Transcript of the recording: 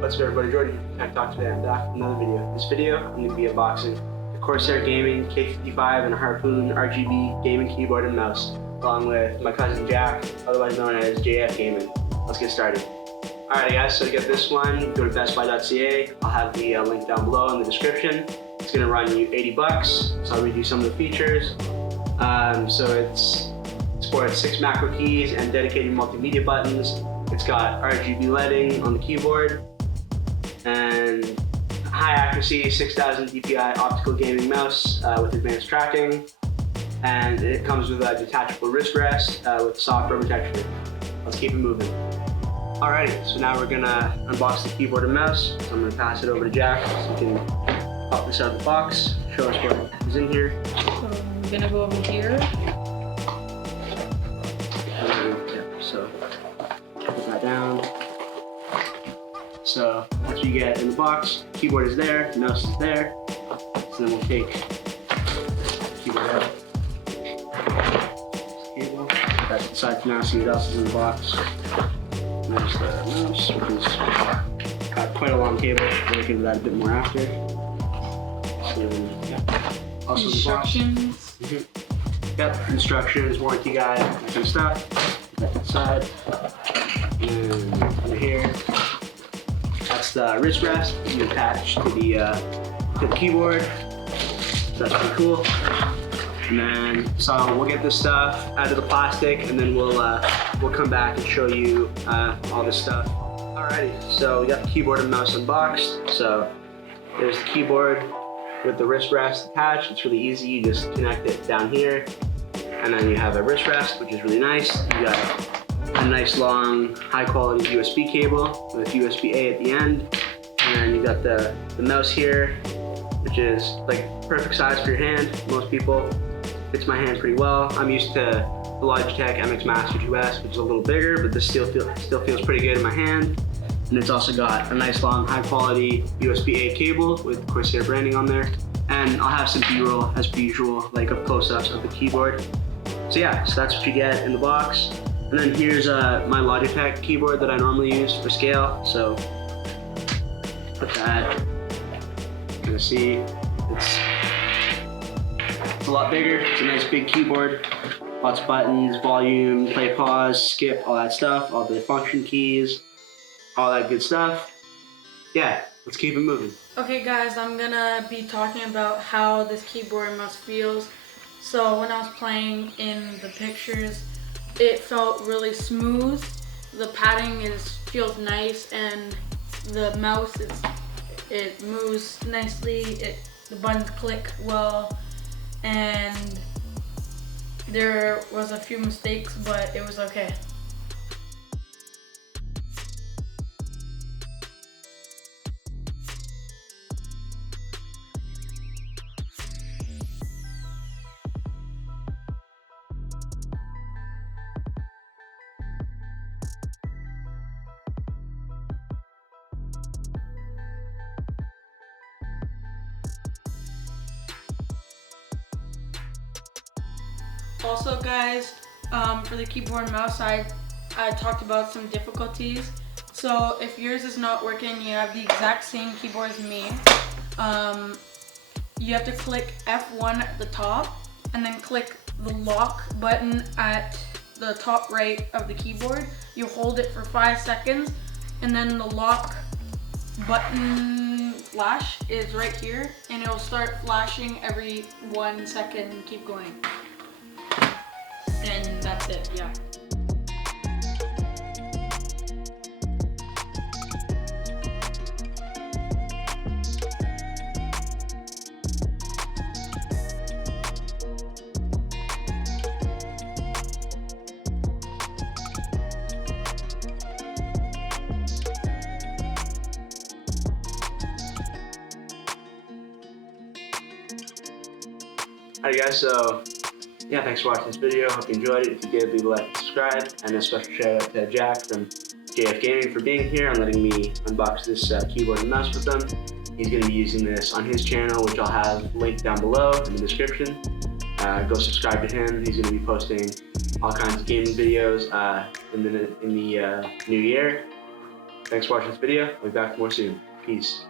What's up everybody, Jordan. Tech Talk today. I'm back with another video. This video, I'm going to be unboxing the Corsair K55 and a Harpoon RGB gaming keyboard and mouse, along with my cousin Jack, otherwise known as JF Gaming. Let's get started. Alright guys, so to get this one, go to bestbuy.ca. I'll have the link down below in the description. It's going to run you $80, so I'll read you some of the features. So it supports 6 macro keys and dedicated multimedia buttons. It's got RGB lighting on the keyboard and high accuracy 6000 DPI optical gaming mouse with advanced tracking, and it comes with a detachable wrist rest with soft rubber texture. Let's keep it moving. Alrighty, so now we're gonna unbox the keyboard and mouse. So I'm gonna pass it over to Jack so he can pop this out of the box, show us what is in here. So we're gonna go over here. So put that down. So what you get in the box, keyboard is there, mouse is there. So then we'll take the keyboard out. Cable. That's the side for now, see what else is in the box. And there's the mouse, which is got quite a long cable. We'll look into that a bit more after. So yeah. Also instructions. Yep, instructions, warranty guide, that kind of stuff. Put that inside. And under here, that's the wrist rest you attach to the keyboard. So that's pretty cool. And then, so we'll get this stuff out of the plastic, and then we'll come back and show you all this stuff. Alrighty, so we got the keyboard and mouse unboxed. So there's the keyboard with the wrist rest attached. It's really easy. You just connect it down here, and then you have a wrist rest, which is really nice. You got a nice long high quality USB cable with USB-A at the end, and then you got the mouse here, which is like perfect size for your hand. Most people, fits my hand pretty well. I'm used to the Logitech MX Master 2S, which is a little bigger, but this still feels pretty good in my hand. And it's also got a nice long high quality USB-A cable with Corsair branding on there. And I'll have some B-roll as per usual, like of close-ups of the keyboard. So yeah, so that's what you get in the box. And then here's my Logitech keyboard that I normally use for scale. So put that, you're gonna see it's a lot bigger. It's a nice big keyboard. Lots of buttons, volume, play, pause, skip, all that stuff, all the function keys, all that good stuff. Yeah, let's keep it moving. Okay guys, I'm gonna be talking about how this keyboard and mouse feels. So when I was playing in the pictures, it felt really smooth. The padding feels nice, and the mouse it moves nicely. The buttons click well, and there was a few mistakes, but it was okay. Also guys, for the keyboard and mouse side, I talked about some difficulties. So if yours is not working, you have the exact same keyboard as me. You have to click F1 at the top, and then click the lock button at the top right of the keyboard. You hold it for 5 seconds, and then the lock button flash is right here, and it will start flashing every 1 second. Keep going. And that's it, yeah. Alright guys, so yeah, thanks for watching this video. Hope you enjoyed it. If you did, leave a like and subscribe. And a special shout out to Jack from JF Gaming for being here and letting me unbox this keyboard and mouse with them. He's going to be using this on his channel, which I'll have linked down below in the description. Go subscribe to him. He's going to be posting all kinds of gaming videos in the new year. Thanks for watching this video. I'll be back more soon. Peace.